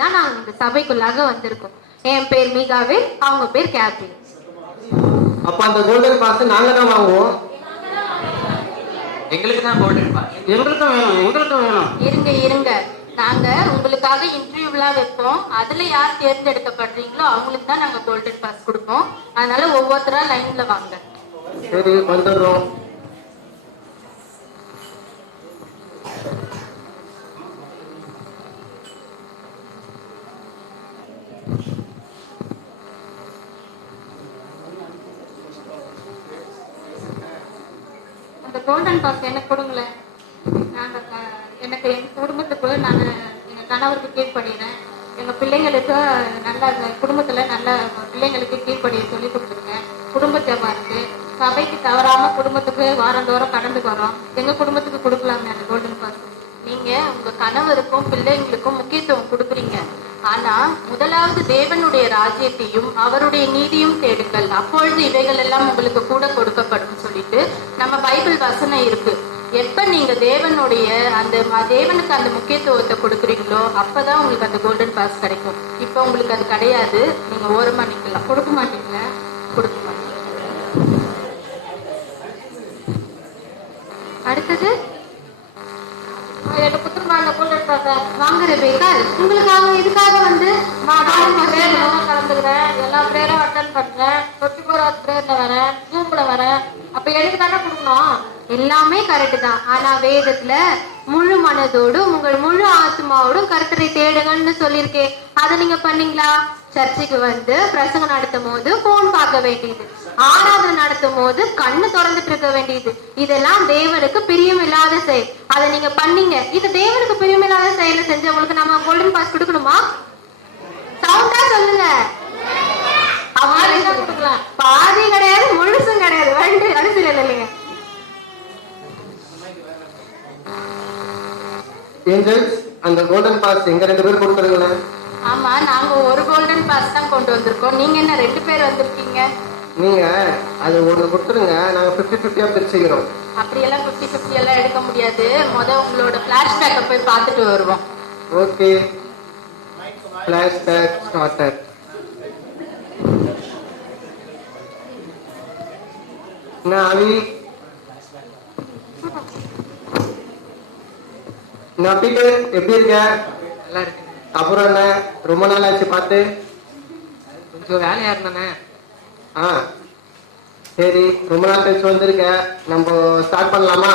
தான் நாங்க இந்த சபைக்குள்ளாக வந்திருக்கோம். என் பேர் மீகாவே, அவங்க பேர் கேப்ரி. அப்ப அந்த கோல்டன் பாஸ் நாங்க தான் வாங்குவோம். எங்களுக்கு தான் கோல்டன் பாஸ். எங்களுக்கும் வேணும், எங்களுக்கும் வேணும். இருங்க இருங்க, நாங்க உங்களுக்காக இன்டர்வியூலாம் வைப்போம். அதுல யார் தேர்ந்தெடுக்கப்படுறீங்களோ அவங்களுக்கு தான் நாங்க கோல்டன் பாஸ் கொடுப்போம். அதனால ஒவ்வொருத்தரா லைன்ல வாங்க. சரி, வந்துடுறோம். அந்த கோல்டன் பாஸ் எனக்கு கொடுங்களேன். நாங்க எனக்கு எங்க குடும்பத்துக்கு நான் எங்க கணவருக்கு கீழ்படுகிறேன். எங்க பிள்ளைங்களுக்கு நல்ல குடும்பத்துல நல்ல பிள்ளைங்களுக்கு கீழ்படிய சொல்லி கொடுத்துருங்க. குடும்ப ஜபா இருக்கு, சபைக்கு தவறாம குடும்பத்துக்கு வாரந்தோறும் கடந்து வரோம். எங்க குடும்பத்துக்கு கொடுக்கலாமே அந்த கோல்டன் பாஸ். நீங்க உங்க கணவருக்கும் பிள்ளைங்களுக்கும் முக்கியத்துவம் கொடுக்குறீங்க. ஆனா முதலாவது தேவனுடைய ராஜ்யத்தையும் அவருடைய நீதியும் தேடுங்கள், அப்பொழுது இவைகள் எல்லாம் உங்களுக்கு கூட கொடுக்கப்படும் சொல்லிட்டு நம்ம பைபிள் வசனம் இருக்கு. எப்ப நீங்க தேவனுடைய தேவனுக்கு அந்த முக்கியத்துவத்தை கொடுக்குறீங்களோ அப்பதான் உங்களுக்கு அந்த கோல்டன் பாஸ் கிடைக்கும். இப்ப உங்களுக்கு அது கிடையாது, நீங்க ஓரமா நிக்கலாம். கொடுக்க மாட்டீங்களா? கொடுக்க மாட்டீங்க. அடுத்தது உங்களுக்காக இதுக்காக வந்து கலந்துக்கிறேன். எல்லா பிரேயரும் அட்டன் பண்றேன். 24 பிரேயர்ல வரேன், ஜூம்ல வரேன். அப்ப எனக்கு தானே கொடுக்கணும். எல்லாமே கரெக்ட் தான். ஆனா வேதத்துல முழு மனதோடும் உங்கள் முழு ஆத்மாவோடும் கர்த்தரை தேடுங்கன்னு சொல்லியிருக்கேன். அதை நீங்க பண்ணீங்களா? சர்ச்சுக்கு வந்து பிரசங்கம் நடத்தும் போது போன் பார்க்க வேண்டியது, ஆராதனை நடத்தும் போது கண்ணு திறந்துட்டு இருக்க வேண்டியது, இதெல்லாம் தேவனுக்கு பிரியம் இல்லாத செயல். அதை நீங்க பண்ணீங்க. இது தேவனுக்கு பிரியம் இல்லாத செயலை செஞ்சவங்களுக்கு நம்ம கோல்டன் பாஸ் கொடுக்கணுமா? சவுண்டா சொல்லுங்க. கொடுக்கலாம். பாதி கிடையாது, முழுசும் கிடையாது, ரெண்டு அரிசி இல்லைங்க. ஏஞ்சல்ஸ், அந்த கோல்டன் பாஸ் எங்க 2 பேர் கொடுத்துருங்களேன். ஆமா, நாங்க ஒரு கோல்டன் பாஸ் தான் கொண்டு வந்திருக்கோம். நீங்க என்ன 2 பேர் வந்திருக்கீங்க? நீங்க அது ஒண்ணு கொடுத்துருங்க, நாங்க 50-50 பிரிச்சுக்கிறோம். அப்படியெல்லாம் 50-50 எல்லாம் எடுக்க முடியாது. உங்களோட பிளாஷ்பேக்கை போய் பார்த்துட்டு வருவோம். Okay, flashback starter. அவி நான் பீட்டர், எப்படி இருக்க? நல்லா இருக்கு. அப்புறம் என்ன, ரொம்ப நாள் ஆச்சு பார்த்து. கொஞ்சம் வேலையா இருந்தானே. சரி, ரொம்ப நாள் கழிச்சு வந்திருக்க. நம்ம ஸ்டார்ட் பண்ணலாமா?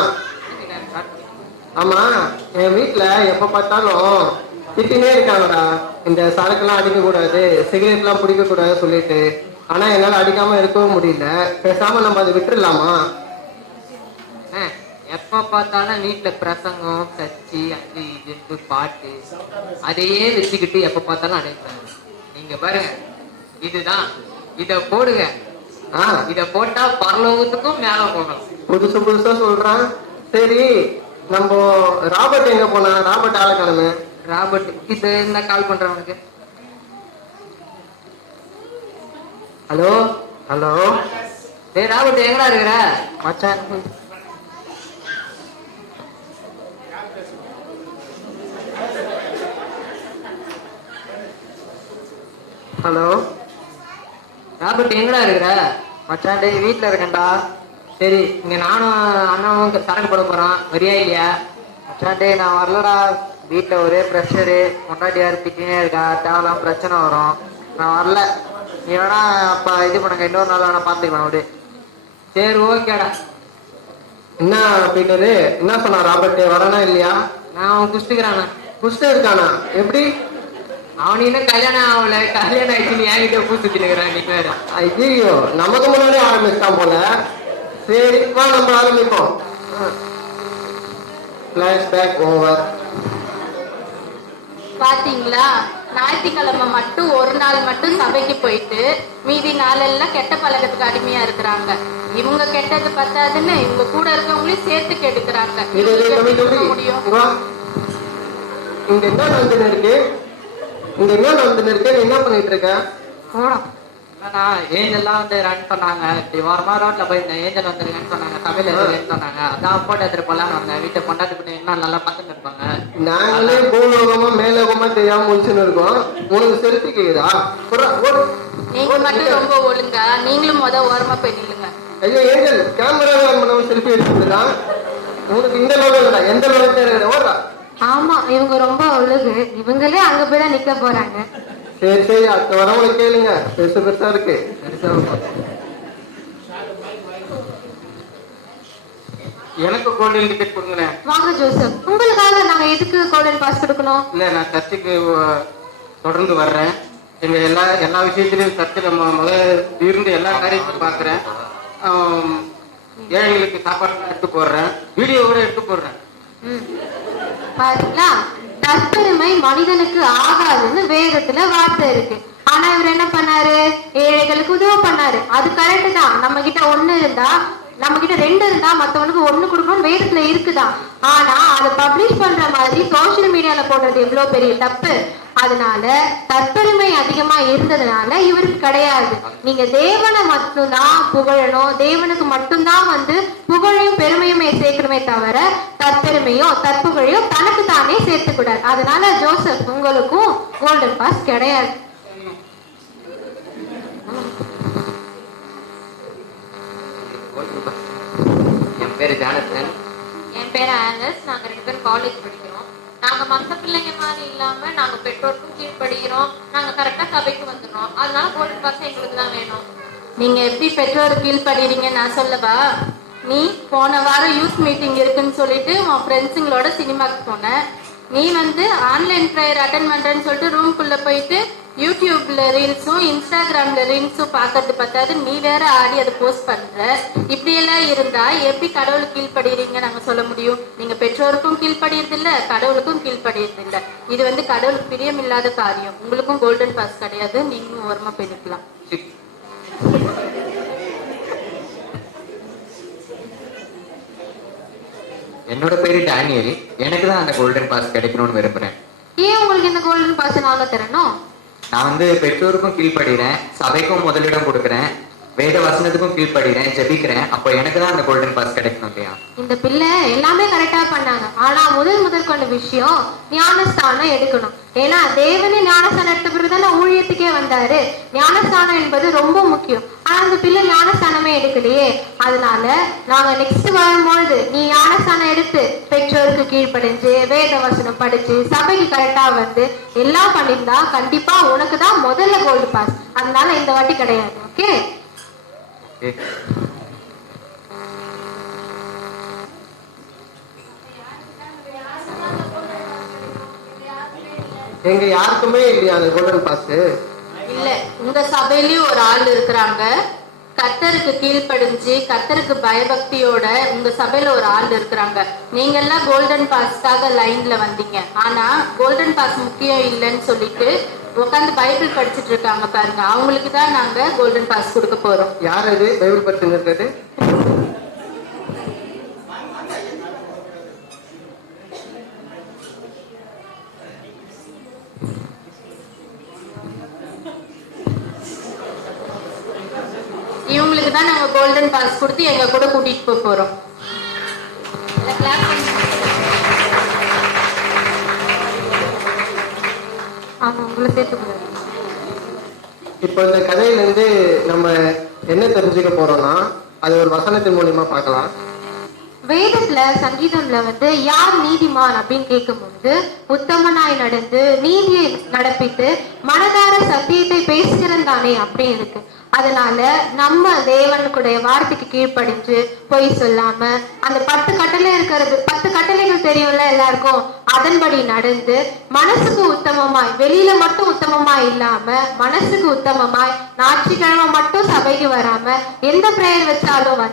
ஆமா, என் வீட்டுல எப்ப பார்த்தாலும் திட்டினே இருக்காங்கடா, இந்த சரக்குலாம் அடிக்க கூடாது, சிகரெட் எல்லாம் பிடிக்க கூடாது சொல்லிட்டு. ஆனா என்னால அடிக்காம இருக்கவும் முடியல. பேசாம நம்ம அதை விட்டுடலாமா? எப்ப பார்த்தாலும் வீட்டுல பிரசங்கம், சர்ச்சி, அது இது பாட்டு, அதையே வச்சுக்கிட்டு எப்ப பார்த்தாலும் அடைப்பாங்க. நீங்க பாருங்க, இதுதான், இத போடுங்க. இத போட்டா பரலோகத்துக்கும் மேல போகணும். புதுசு புதுசா சொல்றான். சரி, நம்ம ராபர்ட் எங்க போனா? ராபர்ட் ஆளை காணுமே. ராபர்ட் இது என்ன கால் பண்றவனுக்கு? ஹலோ ஹலோ, டேய் ராபர்ட், எங்கடா இருக்கிற? மச்சான், ஹலோ ராபர்ட், எங்கடா இருக்கிற? மச்சான், டேய் வீட்டுல இருக்கேன்டா. சரி, இங்க நானும் அண்ணாவும் சரக்கு போட போறோம், வரியா இல்லையா? மச்சான், டேய் நான் வரலடா. வீட்டுல ஒரே ப்ரெஷரு, கொண்டாட்டியாரு திட்டினே இருக்கா, தேவலாம் பிரச்சனை வரும். நான் வரல. நீ வேணா அப்ப இது பண்ணுங்க, இன்னொரு நாள் வேணா பாத்துக்கலாம். அப்படி சரி, ஓகேடா. என்ன பீட்டரு, என்ன சொன்னா ராபர்ட்? வரனா இல்லையா? நான் அவன் குஷ்டுக்கிறானா? குஷ்டு இருக்கானா? எப்படி? அவன் இன்னும் கல்யாணம் ஆகல. கல்யாணம் ஆயிடுச்சு, நீ என்கிட்ட பூ சுத்தினுக்கிறான். நீ வேற. ஐயோ, நமக்கு முன்னாடி ஆரம்பிச்சிட்டான் போல. சரி வா, நம்ம ஆரம்பிப்போம். Flashback over. பாத்தீங்களா, ஞாயிற்றுக்கிழமை மட்டும் ஒரு நாள் மட்டும் சபைக்கு போயிட்டு மீதி நாளெல்லாம் கெட்ட பழக்கத்துக்கு அடிமையா இருக்கிறாங்க. இவங்க கெட்டது பத்தாதுன்னு இவங்க கூட இருக்கவங்களையும் சேர்த்து கெடுக்கிறாங்க. முடியும். இங்க என்ன நடந்துன்னு இருக்கு? இங்க என்ன நடந்துன்னு இருக்கு? நீ என்ன பண்ணிட்டு இருக்க? இல்லைண்ணா ஏஞ்சல்லாம் வந்து ரன் சொன்னாங்க. இப்படி வாரமா ரோட்ல போயிருந்தேன், ஏஞ்சல் வந்துருக்கேன்னு சொன்னாங்க, தமிழ் இருக்குன்னு சொன்னாங்க. அதான் போட்டோ எடுத்துட்டு போலான்னு வந்தேன். வீட்டை கொண்டாந்து என்ன நல்லா பார்த்துட்டு இருப்பாங்க. நாங்களே பூலோகமா மேலோகமா தெரியாம முடிச்சுன்னு இருக்கோம். உனக்கு செல்ஃபி கேக்குதா? நீங்க மட்டும் ரொம்ப ஒழுங்கா, நீங்களும் ஓரமா போய் நில்லுங்க. ஐயோ ஏஞ்சல், கேமரா நம்ம செல்ஃபி எடுத்துதான். உனக்கு இந்த லோகம் இல்லடா, எந்த லோகத்தையும் இருக்கிற ஓடுறா. ஆமா, இவங்க ரொம்ப ஒழுகு. இவங்களே அங்க போய் தான் நிக்க போறாங்க. சரி சரி, அடுத்த வரவங்களை கேளுங்க. பெருசு பெருசா இருக்கு. எனக்கு கோல்டன் டிக்கெட் கொடுங்களேன். வாங்க ஜோசப், உங்களுக்காக நாங்க எதுக்கு கோல்டன் பாஸ் கொடுக்கணும்? இல்ல, நான் சர்ச்சுக்கு தொடர்ந்து வர்றேன். எங்க எல்லா விஷயத்திலையும் சர்ச்சில் முதல்ல இருந்து எல்லா காரியத்தையும் பாக்குறேன். ஏழைகளுக்கு சாப்பாடு எடுத்து போடுறேன், வீடியோவோட எடுத்து போடுறேன். பாத்தீங்களா, தற்பெருமை மனிதனுக்கு ஆகாதுன்னு வேதத்துல வார்த்தை இருக்கு. ஆனா இவர் என்ன பண்ணாரு? ஏழைகளுக்கு உதவி பண்ணாரு. அது கரெக்ட் தான். நம்ம கிட்ட ஒண்ணு இருந்தா, நம்ம கிட்ட 2 இருந்தா மத்தவனுக்கு 1 கொடுக்கணும் வேதத்துல இருக்குதான். ஆனா அதை பப்ளிஷ் பண்ற மாதிரி சோசியல் மீடியால போடுறது எவ்வளவு பெரிய தப்பு. அதனால தற்பெருமை அதிகமா இருந்ததுனால இவருக்கு கிடையாது. நீங்க தேவனை மட்டும்தான் புகழணும், தேவனுக்கு மட்டும்தான் புகழையும் பெருமையுமே சேர்க்கணுமே தவிர தற்பெருமையோ தற்புகழையோ தனக்கு தானே சேர்த்துக்கூடாது. அதனால ஜோசப், உங்களுக்கும் கோல்டன் பாஸ் கிடையாது. என் பேரு ஜானத்தன். என் பேர் ஆனஸ். நாங்க 2 பேரும் காலேஜ் படிக்கிறோம். நாங்க மற்ற பிள்ளைங்க மாதிரி இல்லாம நாங்க பெற்றோருக்கும் கீழ்படுகிறோம். நாங்க கரெக்டா சபைக்கு வந்துடுறோம். அதனால கோல்டன் பாஸ் எங்களுக்கு தான் வேணும். நீங்க எப்படி பெற்றோருக்கு கீழ்படுறீங்க நான் சொல்லவா? நீ போன வாரம் யூத் மீட்டிங் இருக்குன்னு சொல்லிட்டு உன் ஃப்ரெண்ட்ஸுங்களோட சினிமாக்கு போன. நீ ஆன்லைன் ப்ரேயர் அட்டன் பண்றேன்னு சொல்லிட்டு ரூம்குள்ள போயிட்டு யூடியூப்ல ரீல்ஸும் இன்ஸ்டாகிராம்ல ரீல்ஸும் பாக்குறது பார்த்தாது, நீ வேற ஆடி அதை போஸ்ட் பண்ற. இப்படி எல்லாம் இருந்தா எப்படி கடவுளுக்கு கீழ்படுறீங்க நாங்க சொல்ல முடியும்? நீங்க பெற்றோருக்கும் கீழ்படுறது இல்ல, கடவுளுக்கும் கீழ்படுறது இல்ல. இது கடவுளுக்கு பிரியம் இல்லாத காரியம். உங்களுக்கும் கோல்டன் பாஸ் கிடையாது. நீங்களும் ஓரமா போய் நிக்கலாம். என்னோட பேரு டேனியல். எனக்கு தான் அந்த கோல்டன் பாஸ் கிடைக்கணும்னு விரும்புறேன். ஏன் உங்களுக்கு இந்த கோல்டன் பாஸ் நாங்க தரணும்? நான் பெற்றோருக்கும் கீழ்படுகிறேன், சபைக்கும் முதலிடம் கொடுக்குறேன், வேத வசனத்துக்கும் கீழ்படுகிறேன், ஜெபிக்கிறேன். அப்போ எனக்கு தான் அந்த கோல்டன் பாஸ் கிடைக்கணும் இல்லையா? இந்த பிள்ளை எல்லாமே கரெக்டா பண்ணாங்க. ஆனா முதல் கொண்ட விஷயம் ஞானஸ்தானம் எடுக்கணும். ஏன்னா தேவனே ஞானஸ்தானம் எடுத்த பிறகுதானே ஊழியத்துக்கே வந்தாரு. ஞானஸ்தானம் என்பது ரொம்ப முக்கியம். ஆனா அந்த பிள்ளை ஞானஸ்தானமே எடுக்கலையே. அதனால நாங்க நெக்ஸ்ட் வரும்பொழுது நீ ஞானஸ்தானம் எடுத்து பெற்றோருக்கு கீழ்ப்படிஞ்சு வேத வசனம் படிச்சு சபைக்கு கரெக்டா எல்லாம் பண்ணியிருந்தா கண்டிப்பா உனக்கு தான் முதல்ல கோல்டு பாஸ். அதனால இந்த வாட்டி கிடையாது. ஓகே? எங்க யாருக்குமே இல்லையா அந்த கோல்டன் பாஸ்? இல்ல, உங்க சபையிலயும் ஒரு ஆள் இருக்கிறாங்க. கர்த்தருக்கு கீழ்ப்படிஞ்சு கர்த்தருக்கு பயபக்தியோட உங்க சபையில ஒரு ஆள் இருக்கிறாங்க. நீங்க எல்லாம் கோல்டன் பாஸ்க்காக லைன்ல வந்தீங்க. ஆனா கோல்டன் பாஸ் முக்கியம் இல்லைன்னு சொல்லிட்டு உட்காந்து பைபிள் படிச்சுட்டு இருக்காங்க பாருங்க. அவங்களுக்கு தான் நாங்க கோல்டன் பாஸ் கொடுக்க போறோம். யார் அது பைபிள் படிச்சுட்டு இருக்கிறது? இவங்களுக்கு தான் நாங்க கோல்டன் பாஸ் கொடுத்து எங்க கூட கூட்டிட்டு போறோம். ஆமா, உங்களை சேர்த்து. இப்போ இந்த கதையில இருந்து நம்ம என்ன தெரிஞ்சுக்க போறோம்னா, அது ஒரு வசனத்தின் மூலியமா பார்க்கலாம். வேதத்துல சங்கீதம்ல யார் நீதிமான் அப்படின்னு கேட்கும்போது உத்தமனாய் நடந்து நீதியை நடப்பித்து மனதார சத்தியத்தை பேசுகிறேன் தானே அப்படின்னு இருக்கு. அதனால நம்ம தேவனுடைய வார்த்தைக்கு கீழ்ப்படிஞ்சு பொய் சொல்லாம அந்த 10 கட்டளை இருக்கிறது, 10 கட்டளைகள் தெரியும்ல எல்லாருக்கும், அதன்படி நடந்து மனசுக்கு உத்தமமாய், வெளியில மட்டும் உத்தமமாய் இல்லாம மனசுக்கு உத்தமமாய் ஞாயிற்றுக்கிழமை மட்டும் சபைக்கு வராம எந்த பிரேயர் வச்சாலும்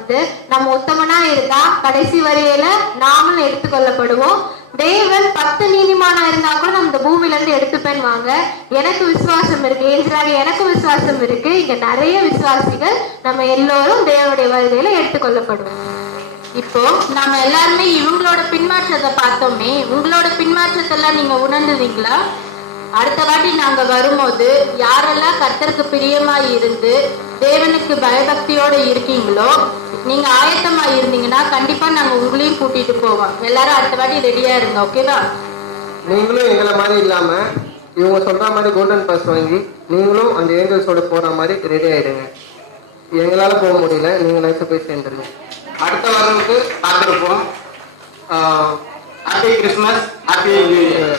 நம்ம உத்தமனா இருந்தா கடைசி வரையில நாமளும் எடுத்துக்கொள்ளப்படுவோம். தேவன் 10 நீதிமானா இருந்தா கூட நம்ம இந்த பூமியில இருந்து எடுத்துப்பேன் வாங்க. எனக்கு விசுவாசம் இருக்கு, ஏஞ்சலாக எனக்கு விசுவாசம் இருக்கு. இங்க நிறைய விசுவாசிகள் நம்ம எல்லோரும் தேவனுடைய வருகையில எடுத்துக்கொள்ளப்படுவோம். இப்போ நாம எல்லாருமே இவங்களோட பின்மாற்றத்தை பார்த்தோமே, உங்களோட பின்மாற்றத்தை எல்லாம் நீங்க உணர்ந்துவீங்களா? அடுத்த வாட்டி நாங்க வரும்போது யாரெல்லாம் கர்த்தருக்கு பிரியமா இருந்து தேவனுக்கு பயபக்தியோட இருக்கீங்களோ நீங்க ஆயத்தமா இருந்தீங்கன்னா கண்டிப்பா நாங்க உங்களையும் கூட்டிட்டு போவோம். எல்லாரும் அடுத்த வாட்டி ரெடியா இருங்க. ஓகேவா? நீங்களும் எங்களை மாதிரி இல்லாம இவங்க சொல்ற மாதிரி கோல்டன் பாஸ் வாங்கி நீங்களும் அந்த ஏஞ்சல்ஸோட போற மாதிரி ரெடி ஆயிடுங்க. எங்களால போக முடியல, நீங்க நைட்டு போய் சேர்ந்துருங்க. அடுத்த வரவுக்கு காத்திருப்போம். Happy Christmas, happy new year.